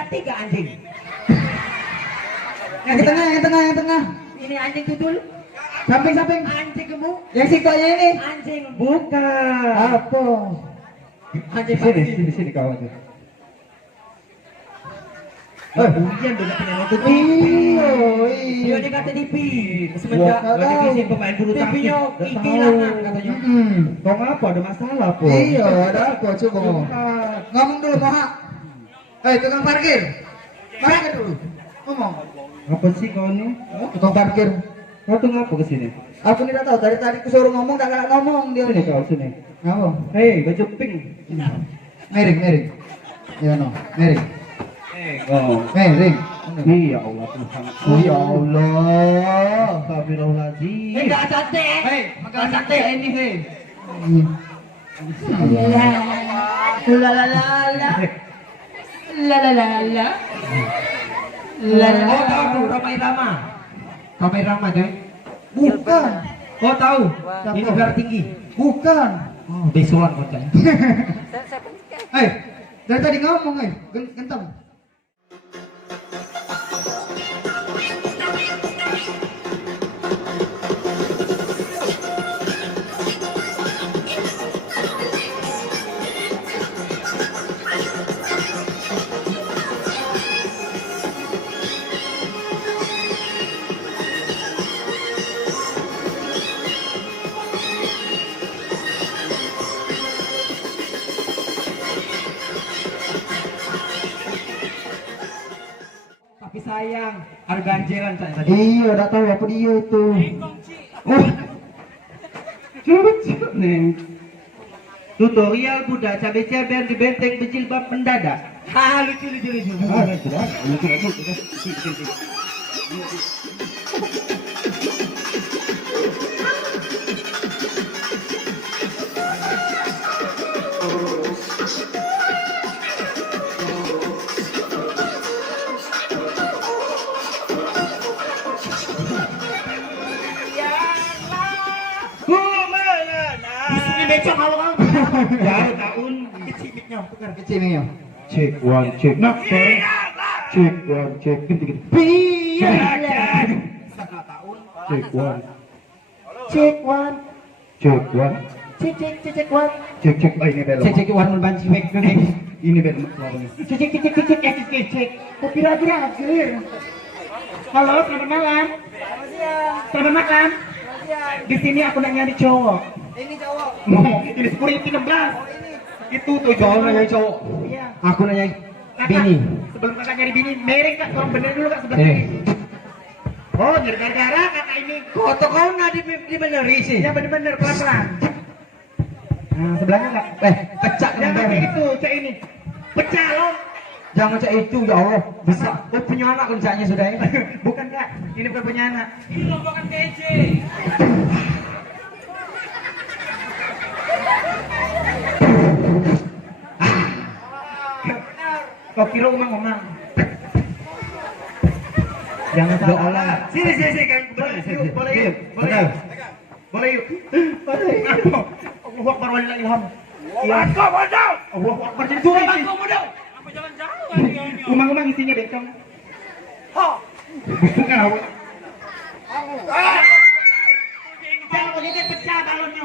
ada 3 anjing. Yang di tengah, yang tengah, yang tengah. Ini anjing tutul. Samping, samping. Anjing gemuk. Yang sikapnya ini. Anjing Bukan. Apa? Anjing Sini, pasti. sini kawan tuh. Hujan udah pernah nonton TV. Dia Iya. di kata TV. Semenjak Gua nggak tahu. pemain bulu tangkis. TV-nya Hilang katanya. Kau ngapa? Ada masalah po? Iya, ada apa? Coba ngomong. Ngomong dulu, Moha. Tukang parkir. Parkir dulu. Ngomong. Apa sih kau ini? Tukang parkir. Kau tuh ngapa kesini? Aku tidak tahu. Dari tadi kusuruh ngomong, tak galak ngomong dia. Sini kau sini. Ngomong. Hei, baju pink. Miring, miring. Ya no, miring. Oh. Miring. Ya Allah Tuhan. Oh ya Allah. Astagfirullahaladzim. Enggak cantik. Hei, Enggak cantik ini, hei. La la la la. La la la la. Oh tahu tuh Ramai Rama. Ramai Rama coy. Bukan. Oh tahu. Siapa? Ini negara tinggi. Bukan. Oh besuan kocak. Dari tadi ngomong, gentong. Tapi sayang, ada ganjelan saya tadi. Iya, udah tahu apa dia itu. Oh. Lucu nih. Tutorial Buddha cabai-cabean di benteng berjilbab mendadak. Ha lucu lucu lucu. Ini becok awak. Ya, tahun Kecimiknya, tukar Kecilnya. check one check. Nah, sorry. Check one check. Ganti. Check one. Cek one, Check one. cek one. Cek cek. Oh, ini belok. Cek one banci back. Ini belok suaranya. Cek. Kira-kira akhir. Halo, selamat malam. Selamat malam. Di sini aku nanya di cowok. Ini cowok. Ini security 16. Itu tuh Cowok nanya cowok. Iya. Aku nanya Kakak, bini. sebelum kakak nyari bini, mereng kak, tolong bener dulu kak sebelah Eh. sini. Oh, nyari gara-gara kakak ini. Kok kau nggak dibeneri sih? Ya bener-bener pelan-pelan. Nah, sebelahnya kak. Pecah Jangan kemana? kayak gitu, cek ini. Pecah loh. Jangan cek itu, ya Allah. Bisa. Oh, punya anak kerjanya sudah ya. Bukan kak, ini bukan punya anak. Ini rombongan TJ. Kau kira umang-umang. Jangan Ya salah. Allah. Sini kan. Boleh yuk, boleh yuk. Boleh Benar. yuk. Boleh yuk. Boleh yuk. Allahu Akbar walillahil ilham. Iya. Allahu Akbar jadi suara sih. Umang-umang isinya bencong. Bukan awak. Jangan begitu pecah balonnya.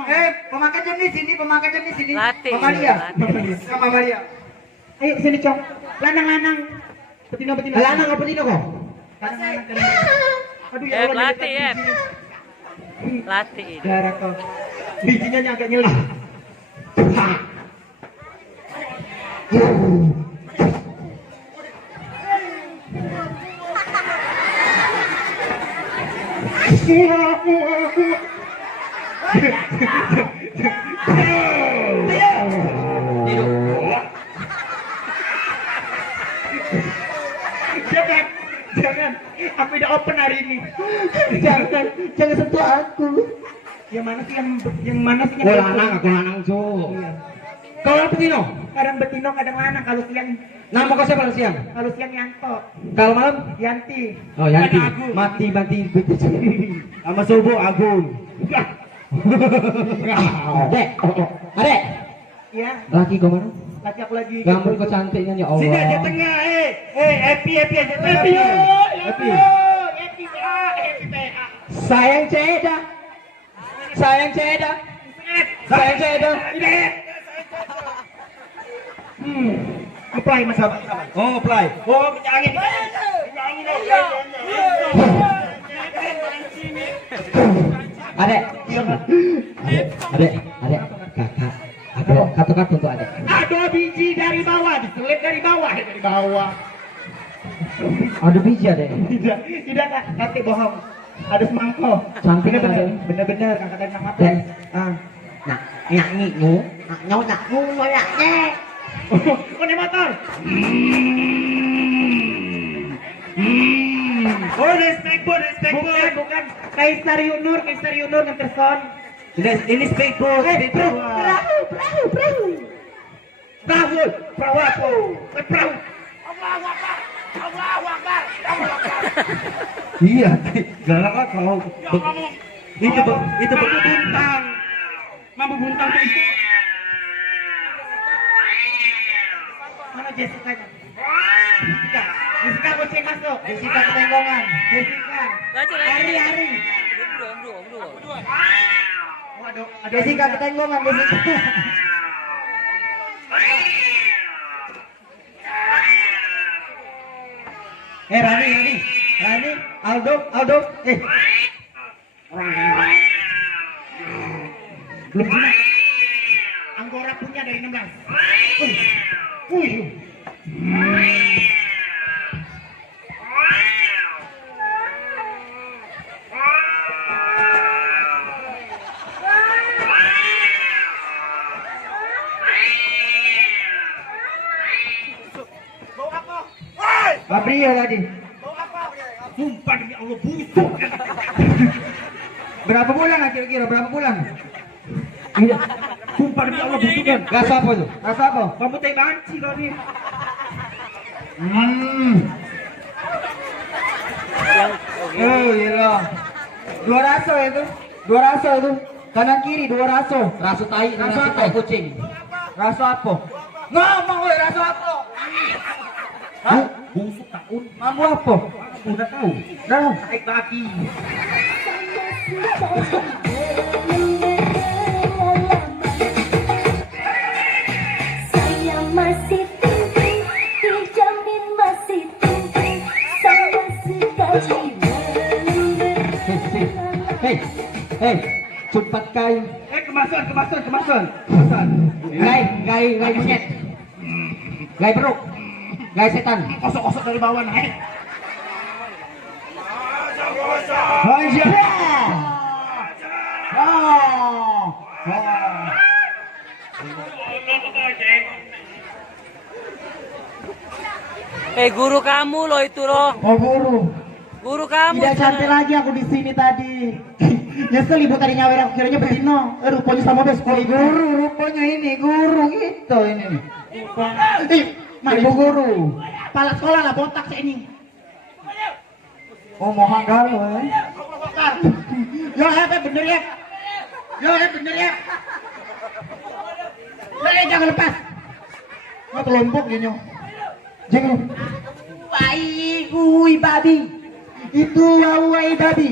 Pemakannya di sini, pemakannya di sini. Latih, Mama Lia. latih. Sama Maria. Ayo sini cong. Lanang-lanang. Betina. Lanang apa tidak kok? Lanang-lanang. Aduh ya Allah. Latih, nyelip Ep. biji. Latih ini. Darah kau. Bijinya agak nyelip. Jangan, aku udah open hari ini. Jangan sentuh aku. Yang mana sih yang mana sih yang Lanang, aku lanang cowok. Iya. Kau apa Tino? Kadang betino, kadang lanang. Kalau siang, Nama kau siapa kalau siang? kalau siang Yanto, Kalau malam? Yanti. Oh, Yanti. Ada Agung. Mati. Sama subuh Agung. Adek. Adek. Iya, Laki kau mana? laki aku lagi. Gambar kau cantiknya ya Allah. Sini aja tengah, Happy aja. Happy sayang ceda. Apply mas sabar. Oh, apply. Oh, angin. Adek, kakak. Kartu untuk adek. Ada biji dari bawah, diselip dari bawah. Ada biji adek. Tidak kak, nanti bohong. Ada semangko. Cantik bener, ada. bener kakak dan nama Dan, Ah, ngu. oh ini motor. Oh, speedboat. Bukan. Kaisar Yunur yang terson. Ini speedboat. Perahu. Iya, galak lah kau. Itu buntang. Mampu buntang tuh itu. Mana Jessica? Jessica kucing masuk. Jessica ketenggongan. Jessica. Hari. Waduh, Jessica ketenggongan, Jessica. Rani, Aldo, belum sini. Anggora punya dari 16. Fabrio tadi. Sumpah demi Allah busuk. Berapa bulan lah kira-kira? Berapa bulan? Sumpah demi Allah busuk kan. Rasa apa tuh? Rasa apa? Kamu teh banci kau nih. Oh iya. Dua rasa itu. Kanan kiri dua rasa. Rasa tai, rasa tai kucing. Rasa apa? Ngomong weh, rasa apa? Hah? Busuk tahun. Mampu apa? Udah tahu. Dah. Naik baki. Saya masih tinggi, dijamin masih tinggi. Saya sekali Hei, cepat kai. Kemasan. Gai monyet. Gai beruk. Gai setan. Kosok dari bawah naik. Hajar. Guru kamu loh itu loh. Oh guru. Guru kamu. Tidak cantik lagi aku di sini tadi. Nyesel ibu tadi nyawer aku kiranya betino. Rupanya sama bes Guru rupanya ini guru gitu ini. Mana Ibu guru. Kepala sekolah lah botak saya ini. Oh mohon galau Yo bener ya. Jangan lepas. Mau kelompok gini. Jangan. Wai babi. Itu wai babi.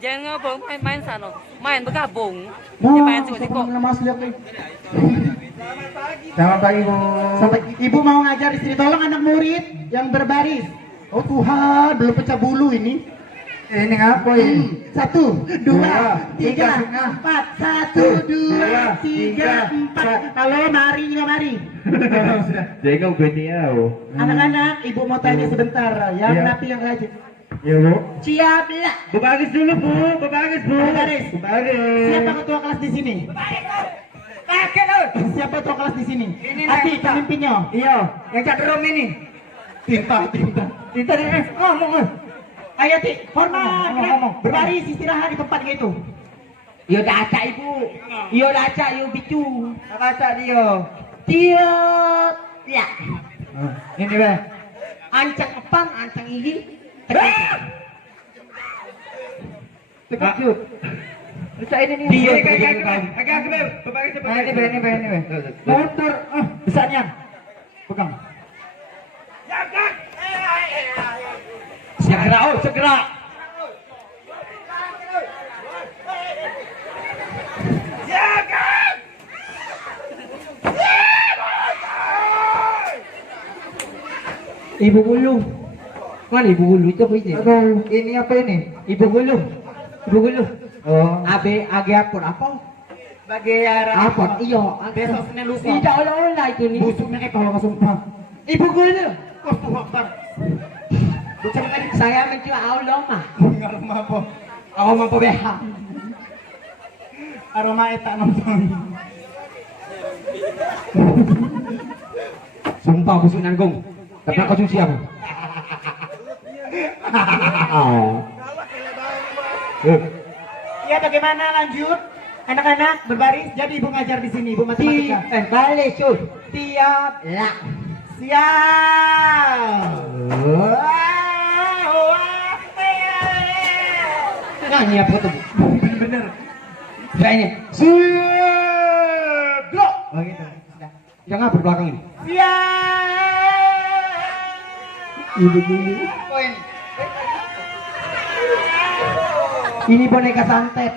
Jangan ngobong, main sana. Main bergabung. Nah, Main siko-siko. Mas lihat nih. Selamat pagi Bu. Sampai ibu mau ngajar di sini, tolong anak murid yang berbaris. Oh Tuhan, belum pecah bulu ini. Ini apa ini? 1, 2, 3, 4. 1, 2, 3, 4. Halo, mari. Jaga gue tahu. Anak-anak, ibu mau tanya sebentar. Yang Iya. rapi yang rajin. Ya Bu. Siap lah. Berbaris dulu Bu. Berbaris. Berbaris. Siapa ketua kelas di sini? Siapa ketua kelas di sini? Ini Ati, Nesta. pemimpinnya. Iya, yang cakrom ini. Tinta. Kita ngomong. Ayo Ti, hormat. Ngomong. Berbaris istirahat di tempat gitu. Yo dah acak ibu. Yo dah acak yo bicu. Apa acak dia? Tiap. Ya. Ini be. Ancang epang, ancang gigi. Tekejut. Bisa ini nih. Dia Agak Berbaris. Ini be. Motor. Besarnya. Pegang. Segera, oh segera. Ibu Gulu. Mana Ibu Gulu itu apa itu? Aduh, ini apa ini? Ibu Gulu. Ibu Gulu. Oh, Age apot apa? Bagayara. Apot iya. Besok Senin lusa. Tidak olah itu nih. Busuknya kayak kalau sumpah. Ibu Gulu. Kostu Akbar. Bukan tadi Saya menjual Allah mah. aroma apa? Allah mampu beha. Aroma eta nonton. Sumpah busuk nanggung. Tapi kau cuci aku. Iya bagaimana lanjut? Anak-anak berbaris. Jadi ibu ngajar di sini, ibu matematika. Balik cuy. Tiap lah. Siap. Nyanyi apa tuh? Bener. Kayaknya. Sebelok. Oh gitu. Sudah. Jangan berbelakang ini. Siap. Ibu dulu. Ini boneka santet.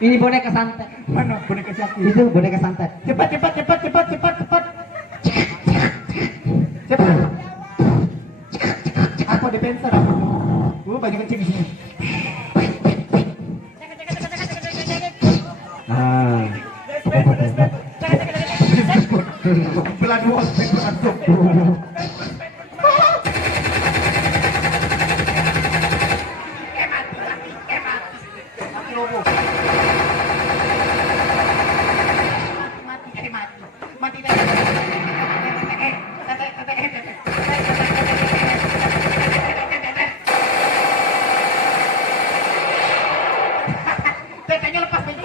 Ini boneka santet. Mana boneka siapa? Itu boneka santet. Cepat, cepat, cepat, cepat, cepat, cepat. Cepat. Aku ada pensel aku. Banyak kencing di sini. Ah. Belah dua, masuk. Tetenya lepas baju.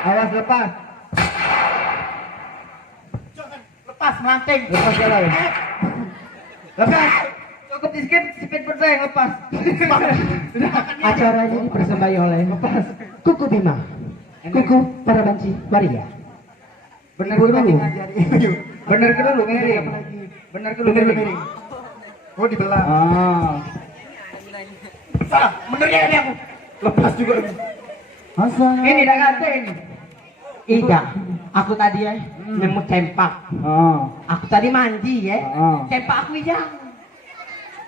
Awas lepas. Jangan lepas melanting. Lepas jalan. Lepas. Cukup di skip, speed yang lepas. Acara ini dipersembahkan oleh lepas. Kuku Bima. Kuku para banci waria. Benar Ibu dulu. lagi ngajari. Benar ke dulu miring. Benar ke dulu miring. Oh dibelah. Ah. Salah, benernya ini aku. Lepas juga. Ini dah kata ini. Ida, aku tadi ya nemu cempak. Aku tadi mandi ya. Cempak aku hilang.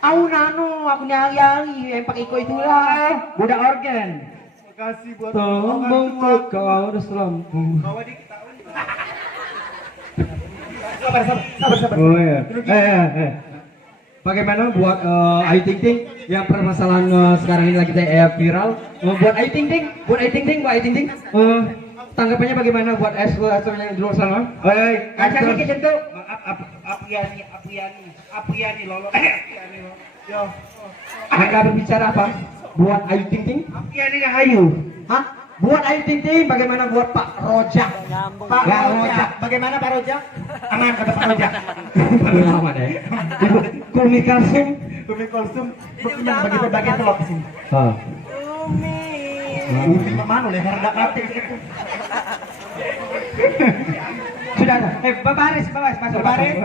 Aku nano, aku nyari-nyari cempak itulah. Budak organ. Makasih buat Tombong kau udah selampu. Bawa diketahui. Sabar, sabar, sabar, sabar. Oh iya. Bagaimana buat Ayu Ting Ting yang permasalahan sekarang ini lagi viral? Buat Ayu Ting Ting, buat Ayu Ting Ting, buat Ayu Ting Ting. Tanggapannya bagaimana buat yang di luar sana? Kaca dikit jentuh. Apriani lolo. Yo. Anda berbicara apa? Buat Ayu Ting Ting? Apriani Ayu. Hah? Buat Ayu Ting Ting, bagaimana buat Pak Rojak? Pak Rojak. Bagaimana Pak Rojak? Aman kata Pak Rojak. Aman ya. Kumi Kalsum. Umi Kolsum bagi bagian telur di sini. Umi mana oleh harga kating itu. Sudah ada. Babaris, masuk. Baris.